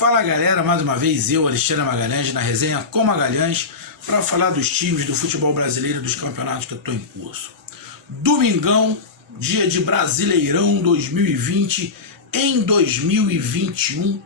Fala galera, mais uma vez eu, Alexandre Magalhães, na resenha com Magalhães, para falar dos times do futebol brasileiro e dos campeonatos que eu estou em curso. Domingão, dia de Brasileirão 2020, em 2021,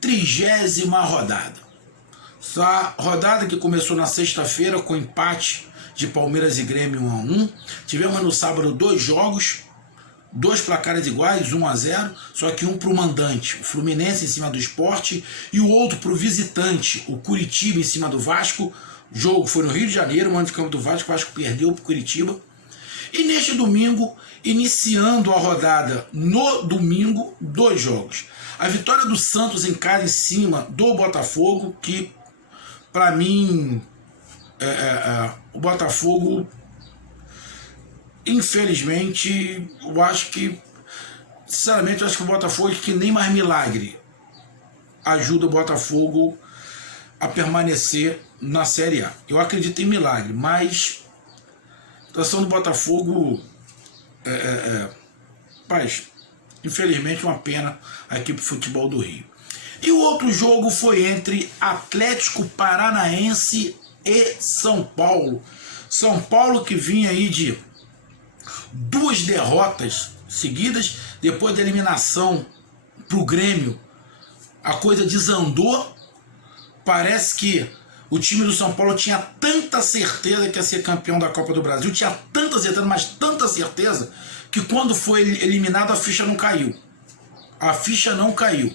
30ª rodada. Essa rodada que começou na sexta-feira com empate de Palmeiras e Grêmio 1-1. Tivemos no sábado 2 jogos, 2 placares iguais, 1-0, só que um para o mandante, o Fluminense em cima do Sport, e o outro para o visitante, o Curitiba em cima do Vasco. O jogo foi no Rio de Janeiro, mando de campo do Vasco, o Vasco perdeu para o Curitiba. E neste domingo, iniciando a rodada no domingo, 2 jogos. A vitória do Santos em casa em cima do Botafogo, que para mim o Botafogo, infelizmente, eu acho que, sinceramente, eu acho que o Botafogo, que nem mais milagre ajuda o Botafogo a permanecer na Série A. Eu acredito em milagre, mas a situação do Botafogo infelizmente, uma pena aqui pro futebol do Rio. E o outro jogo foi entre Atlético Paranaense e São Paulo. São Paulo que vinha aí de 2 derrotas seguidas, depois da eliminação pro Grêmio, a coisa desandou. Parece que o time do São Paulo tinha tanta certeza que ia ser campeão da Copa do Brasil, tinha tanta certeza, mas tanta certeza, que quando foi eliminado a ficha não caiu. A ficha não caiu.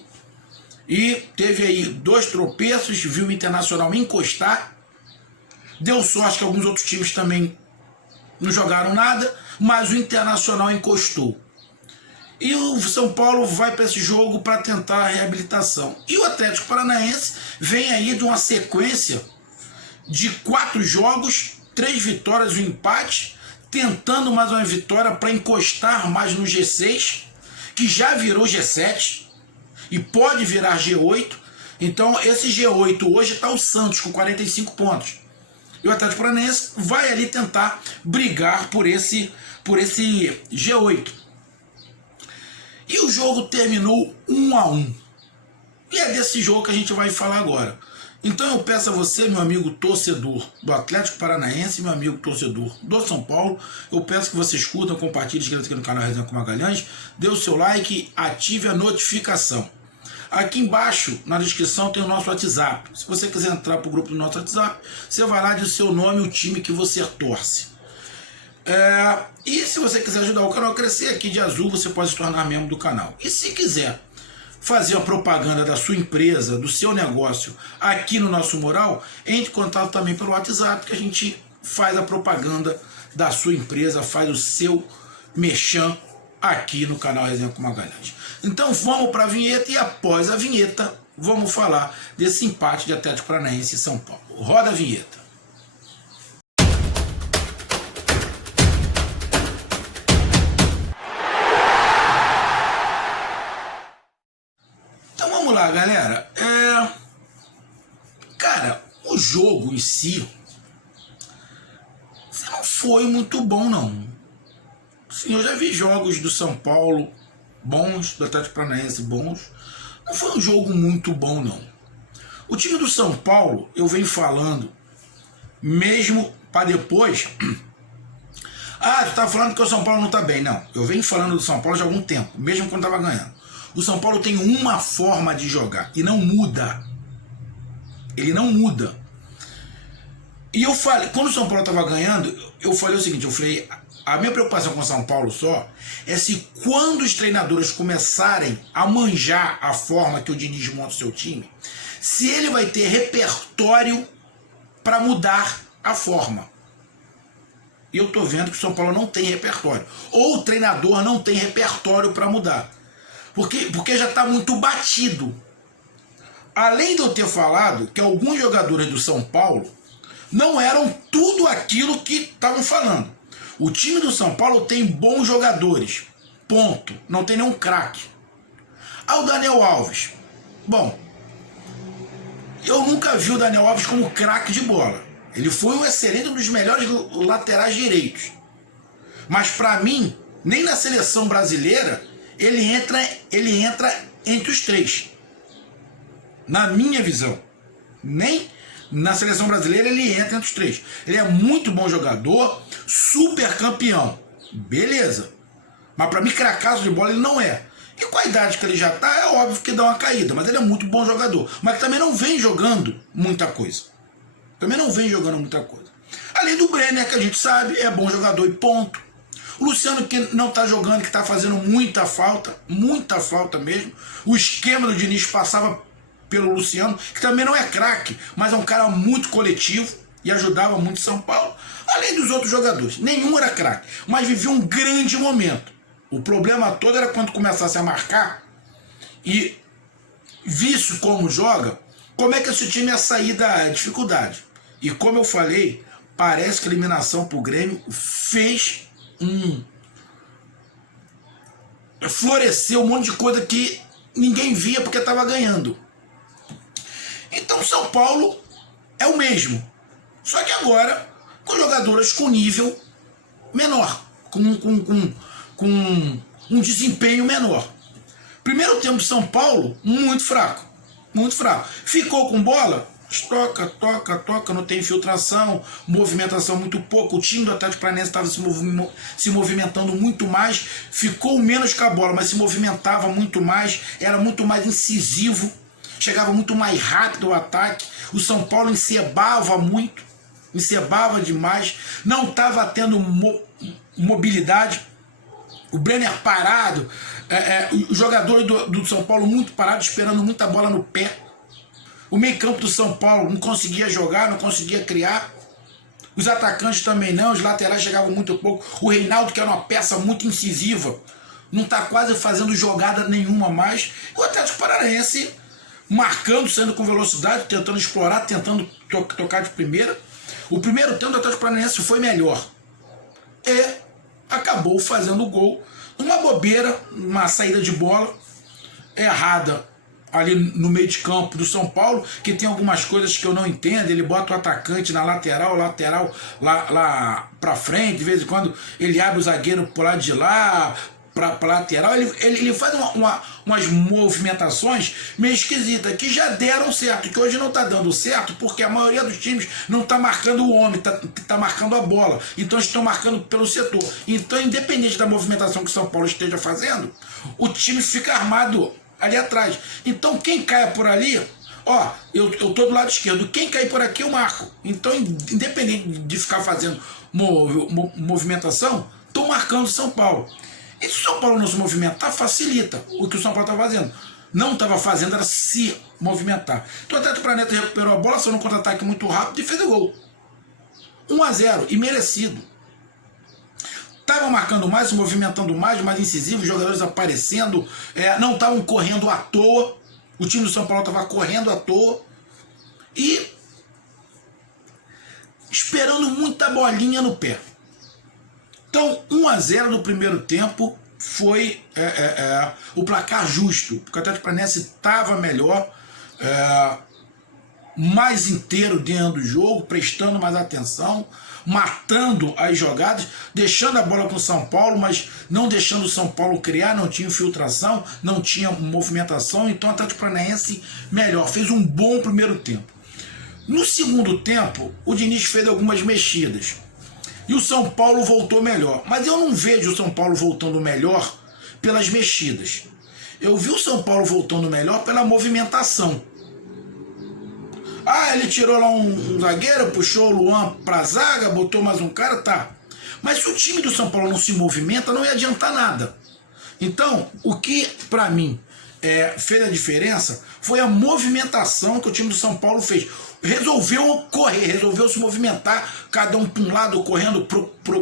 E teve aí 2 tropeços, viu o Internacional encostar. Deu sorte que alguns outros times também não jogaram nada, mas o Internacional encostou. E o São Paulo vai para esse jogo para tentar a reabilitação. E o Atlético Paranaense vem aí de uma sequência de 4 jogos, 3 vitórias e um empate, tentando mais uma vitória para encostar mais no G6, que já virou G7 e pode virar G8. Então esse G8 hoje está o Santos com 45 pontos. E o Atlético Paranaense vai ali tentar brigar por esse G8. E o jogo terminou 1-1. E é desse jogo que a gente vai falar agora. Então eu peço a você, meu amigo torcedor do Atlético Paranaense, meu amigo torcedor do São Paulo, eu peço que você escuta, compartilhe, inscreva-se aqui no canal Resenha com Magalhães, dê o seu like, ative a notificação. Aqui embaixo, na descrição, tem o nosso WhatsApp. Se você quiser entrar para o grupo do nosso WhatsApp, você vai lá, diz o seu nome e o time que você torce. E se você quiser ajudar o canal a crescer, aqui de azul você pode se tornar membro do canal. E se quiser fazer a propaganda da sua empresa, do seu negócio, aqui no nosso mural, entre em contato também pelo WhatsApp, que a gente faz a propaganda da sua empresa, faz o seu merchan aqui no canal Resenha com Magalhães. Então vamos para a vinheta e após a vinheta vamos falar desse empate de Atlético Paranaense e São Paulo. Roda a vinheta. Então vamos lá, galera. Cara, o jogo em si não foi muito bom, não. Sim, eu já vi jogos do São Paulo bons, do Atlético Paranaense bons. Não foi um jogo muito bom, não. O time do São Paulo, eu venho falando, mesmo para depois... tu tá falando que o São Paulo não tá bem. Não, eu venho falando do São Paulo já há algum tempo, mesmo quando tava ganhando. O São Paulo tem uma forma de jogar e não muda. Ele não muda. E eu falei, quando o São Paulo tava ganhando, eu falei o seguinte, eu falei... A minha preocupação com o São Paulo só é se quando os treinadores começarem a manjar a forma que o Diniz monta o seu time, se ele vai ter repertório para mudar a forma. E eu tô vendo que o São Paulo não tem repertório. Ou o treinador não tem repertório para mudar. Porque já está muito batido. Além de eu ter falado que alguns jogadores do São Paulo não eram tudo aquilo que estavam falando. O time do São Paulo tem bons jogadores, ponto, não tem nenhum craque. O Daniel Alves, bom, eu nunca vi o Daniel Alves como craque de bola. Ele foi um excelente, um dos melhores laterais direitos. Mas para mim, nem na seleção brasileira, ele entra entre os 3. Na minha visão. Nem na seleção brasileira ele entra entre os três. Ele é muito bom jogador, super campeão. Beleza. Mas para mim, cracaço de bola ele não é. E com a idade que ele já tá, é óbvio que dá uma caída. Mas ele é muito bom jogador. Mas também não vem jogando muita coisa. Também não vem jogando muita coisa. Além do Brenner, que a gente sabe, é bom jogador e ponto. O Luciano, que não tá jogando, que tá fazendo muita falta mesmo. O esquema do Diniz passava pelo Luciano, que também não é craque, mas é um cara muito coletivo e ajudava muito São Paulo. Além dos outros jogadores, nenhum era craque, mas vivia um grande momento. O problema todo era quando começasse a marcar e visse como joga, como é que esse time ia sair da dificuldade. E como eu falei, parece que a eliminação pro Grêmio fez floresceu um monte de coisa que ninguém via porque estava ganhando. Então São Paulo é o mesmo, só que agora com jogadores com nível menor, com um desempenho menor. Primeiro tempo São Paulo muito fraco, ficou com bola, toca, não tem infiltração, movimentação muito pouco. O time do Atlético Paranaense estava se movimentando muito mais, ficou menos com a bola, mas se movimentava muito mais, era muito mais incisivo, chegava muito mais rápido ao ataque. O São Paulo encebava muito, encebava demais, não estava tendo mobilidade. O Brenner parado, os jogadores do São Paulo muito parados, esperando muita bola no pé. O meio campo do São Paulo não conseguia jogar, não conseguia criar. Os atacantes também não, os laterais chegavam muito pouco. O Reinaldo, que era uma peça muito incisiva, não está quase fazendo jogada nenhuma mais. O Atlético Paranaense marcando, saindo com velocidade, tentando explorar, tentando tocar de primeira. O primeiro tempo do Atlético Paranaense foi melhor. E acabou fazendo o gol numa bobeira, uma saída de bola errada ali no meio de campo do São Paulo, que tem algumas coisas que eu não entendo. Ele bota o atacante na lateral lá pra frente, de vez em quando ele abre o zagueiro pro lado de lá, pra lateral, ele faz umas movimentações meio esquisitas, que já deram certo, que hoje não tá dando certo, porque a maioria dos times não tá marcando o homem, tá marcando a bola, então estão marcando pelo setor. Então, independente da movimentação que o São Paulo esteja fazendo, o time fica armado ali atrás. Então quem cai por ali, ó, eu tô do lado esquerdo, quem cair por aqui eu marco. Então, independente de ficar fazendo movimentação, tô marcando o São Paulo. E se o São Paulo não se movimentar, facilita o que o São Paulo tá fazendo. Não estava fazendo, era se movimentar. Então o Atlético Paranaense recuperou a bola, saiu num contra-ataque muito rápido e fez o gol. 1-0, e merecido. Estavam marcando mais, se movimentando mais incisivo, jogadores aparecendo, não estavam correndo à toa. O time do São Paulo estava correndo à toa e esperando muita bolinha no pé. Então, 1-0 no primeiro tempo foi o placar justo, porque o Atlético Paranaense estava melhor, mais inteiro dentro do jogo, prestando mais atenção, matando as jogadas, deixando a bola com o São Paulo, mas não deixando o São Paulo criar, não tinha infiltração, não tinha movimentação. Então o Atlético Paranaense melhor, fez um bom primeiro tempo. No segundo tempo, o Diniz fez algumas mexidas e o São Paulo voltou melhor, mas eu não vejo o São Paulo voltando melhor pelas mexidas. Eu vi o São Paulo voltando melhor pela movimentação. Ah, ele tirou lá um zagueiro, puxou o Luan pra zaga, botou mais um cara, tá. Mas se o time do São Paulo não se movimenta, não ia adiantar nada. Então, o que pra mim fez a diferença foi a movimentação que o time do São Paulo fez. Resolveu correr, resolveu se movimentar, cada um para um lado, correndo,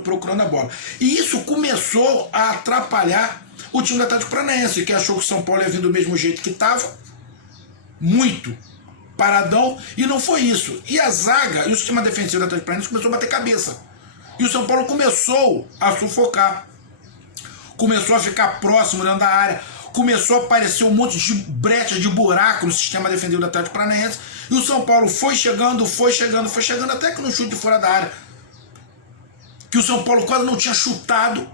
procurando a bola. E isso começou a atrapalhar o time do Atlético Paranaense, que achou que o São Paulo ia vir do mesmo jeito que estava, muito paradão, e não foi isso. E a zaga e o sistema defensivo do Atlético Paranaense começou a bater cabeça. E o São Paulo começou a sufocar. Começou a ficar próximo dentro da área. Começou a aparecer um monte de brechas, de buraco no sistema defensivo do Atlético Paranaense. E o São Paulo foi chegando, até que no chute fora da área, que o São Paulo quase não tinha chutado,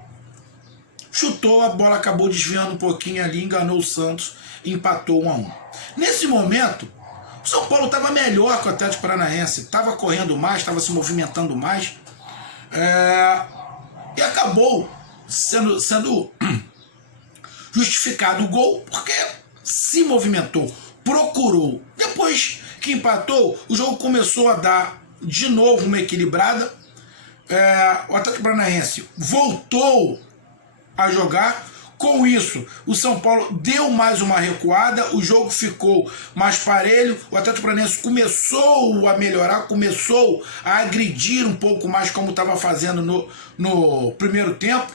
chutou, a bola acabou desviando um pouquinho ali, enganou o Santos, empatou 1-1. Nesse momento, O São Paulo estava melhor que o Atlético Paranaense, estava correndo mais, estava se movimentando mais, e acabou sendo justificado o gol, porque se movimentou, procurou. Depois que empatou, o jogo começou a dar de novo uma equilibrada. O Atlético Paranaense voltou a jogar. Com isso, o São Paulo deu mais uma recuada, o jogo ficou mais parelho, o Atlético Paranaense começou a melhorar, começou a agredir um pouco mais como estava fazendo no primeiro tempo.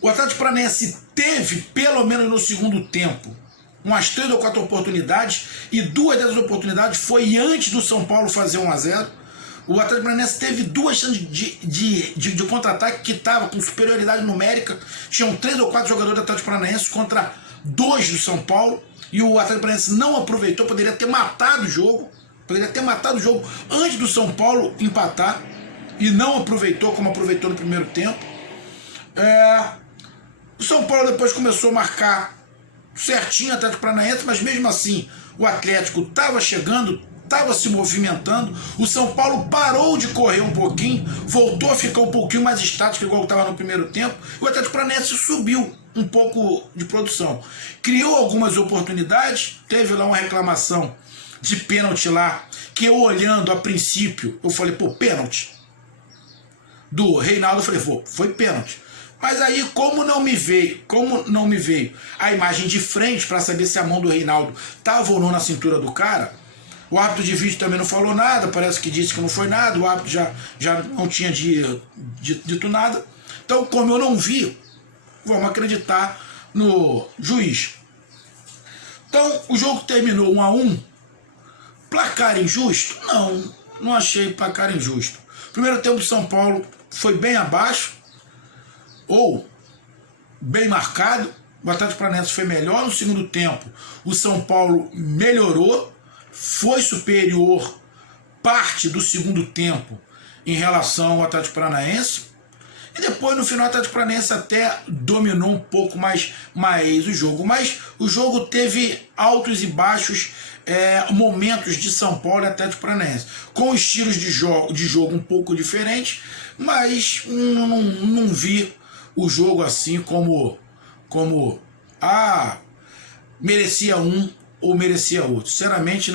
O Atlético Paranaense teve, pelo menos no segundo tempo, umas 3 ou 4 oportunidades, e 2 dessas oportunidades foi antes do São Paulo fazer 1-0. O Atlético Paranaense teve 2 chances de contra-ataque que estava com superioridade numérica. Tinham 3 ou 4 jogadores do Atlético Paranaense contra 2 do São Paulo. E o Atlético Paranaense não aproveitou, poderia ter matado o jogo. Poderia ter matado o jogo antes do São Paulo empatar. E não aproveitou como aproveitou no primeiro tempo. O São Paulo depois começou a marcar certinho o Atlético Paranaense, mas mesmo assim o Atlético estava chegando, estava se movimentando. O São Paulo parou de correr um pouquinho, voltou a ficar um pouquinho mais estático, igual estava no primeiro tempo. O Atlético Paranaense subiu um pouco de produção. Criou algumas oportunidades, teve lá uma reclamação de pênalti lá, que eu olhando a princípio, eu falei, pô, pênalti. Do Reinaldo, eu falei, pô, foi pênalti. Mas aí, como não me veio a imagem de frente para saber se a mão do Reinaldo estava ou não na cintura do cara, o árbitro de vídeo também não falou nada, parece que disse que não foi nada, o árbitro já não tinha dito nada. Então, como eu não vi, vamos acreditar no juiz. Então, o jogo terminou 1-1. Placar injusto? Não achei placar injusto. Primeiro tempo do São Paulo foi bem abaixo, ou bem marcado. O Atlético Paranaense foi melhor. No segundo tempo, o São Paulo melhorou, foi superior parte do segundo tempo em relação ao Atlético Paranaense. E depois, no final, o Atlético Paranaense até dominou um pouco mais o jogo. Mas o jogo teve altos e baixos momentos de São Paulo e Atlético Paranaense, com estilos de jogo um pouco diferentes, mas não vi o jogo assim como merecia um ou merecia outro. Sinceramente,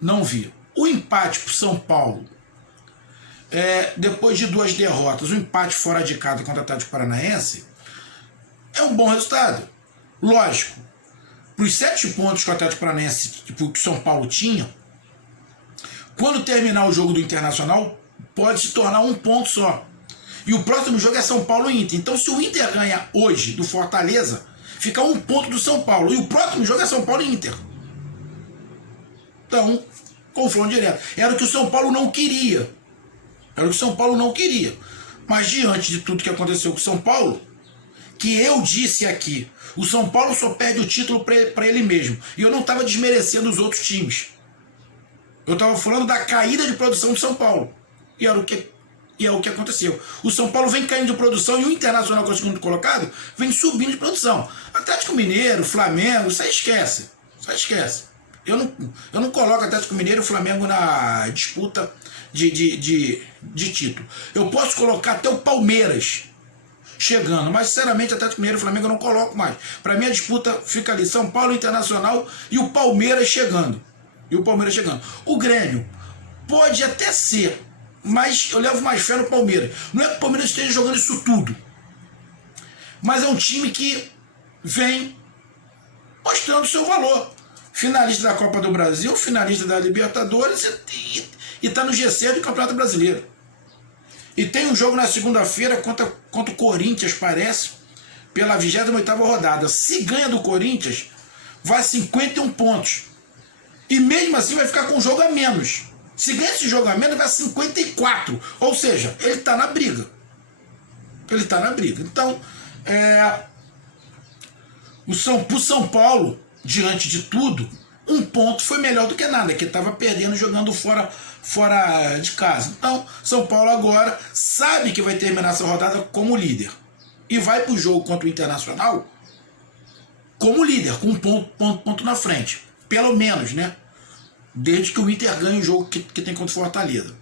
não vi. O empate para o São Paulo, depois de 2 derrotas, o empate fora de casa contra o Atlético Paranaense é um bom resultado. Lógico, para os 7 pontos que o Atlético Paranaense, que o São Paulo tinha, quando terminar o jogo do Internacional, pode se tornar 1 ponto só. E o próximo jogo é São Paulo e Inter. Então, se o Inter ganha hoje do Fortaleza, fica 1 ponto do São Paulo. E o próximo jogo é São Paulo e Inter. Então, confronto direto. Era o que o São Paulo não queria. Mas diante de tudo que aconteceu com o São Paulo, que eu disse aqui, o São Paulo só perde o título para ele mesmo. E eu não estava desmerecendo os outros times. Eu estava falando da caída de produção do São Paulo. E é o que aconteceu. O São Paulo vem caindo de produção e o Internacional, que é o segundo colocado, vem subindo de produção. Atlético Mineiro, Flamengo, isso aí esquece. Só esquece. Eu não coloco Atlético Mineiro e Flamengo na disputa de título. Eu posso colocar até o Palmeiras chegando, mas sinceramente Atlético Mineiro e Flamengo eu não coloco mais. Para mim a disputa fica ali, São Paulo, Internacional e o Palmeiras chegando. O Grêmio pode até ser, mas eu levo mais fé no Palmeiras. Não é que o Palmeiras esteja jogando isso tudo, mas é um time que vem mostrando seu valor. Finalista da Copa do Brasil, finalista da Libertadores e está no G6 do Campeonato Brasileiro. E tem um jogo na segunda-feira contra o Corinthians, parece, pela 28ª rodada. Se ganha do Corinthians, vai 51 pontos. E mesmo assim vai ficar com um jogo a menos. Se ganha esse jogo a menos, vai 54. Ou seja, ele está na briga. Então, pro São Paulo, diante de tudo, 1 ponto foi melhor do que nada, que estava perdendo jogando fora de casa. Então, São Paulo agora sabe que vai terminar essa rodada como líder. E vai para o jogo contra o Internacional como líder, com um ponto na frente. Pelo menos, né? desde que o Inter ganhe o jogo que tem contra o Fortaleza.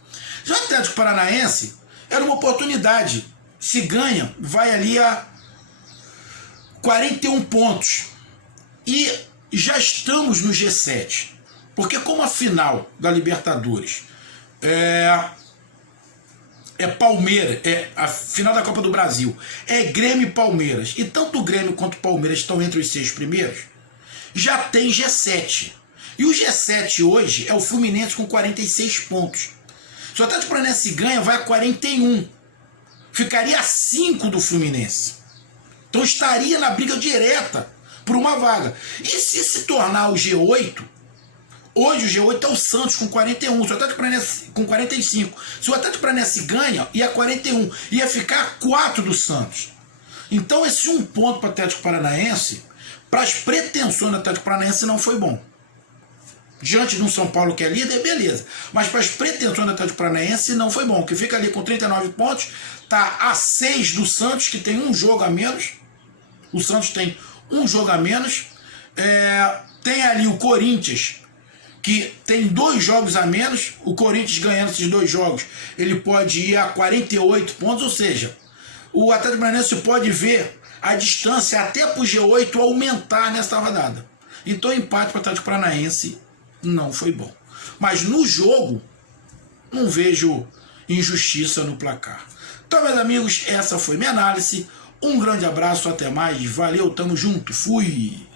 Já o Atlético Paranaense era uma oportunidade. Se ganha, vai ali a 41 pontos. E já estamos no G7. Porque como a final da Libertadores é Palmeiras, é a final da Copa do Brasil, é Grêmio e Palmeiras, e tanto o Grêmio quanto o Palmeiras estão entre os 6 primeiros, já tem G7. E o G7 hoje é o Fluminense com 46 pontos. Se o Atlético Paranaense ganha, vai a 41. Ficaria a 5 do Fluminense. Então estaria na briga direta por uma vaga. E se tornar o G8, hoje o G8 é o Santos com 41, se o Atlético Paranaense com 45. Se o Atlético Paranaense ganha, ia 41. Ia ficar 4 do Santos. Então esse 1 ponto para o Atlético Paranaense, para as pretensões do Atlético Paranaense, não foi bom. Diante de um São Paulo que é líder, beleza. Mas para as pretensões do Atlético Paranaense não foi bom, que fica ali com 39 pontos, tá a 6 do Santos, que tem um jogo a menos. O Santos tem um jogo a menos. Tem ali o Corinthians, que tem 2 jogos a menos. O Corinthians ganhando esses 2 jogos, ele pode ir a 48 pontos, ou seja, o Atlético Paranaense pode ver a distância até para o G8 aumentar nesta rodada. Então o empate para o Atlético Paranaense não foi bom. Mas no jogo, não vejo injustiça no placar. Então, meus amigos, essa foi minha análise. Um grande abraço, até mais. Valeu, tamo junto. Fui!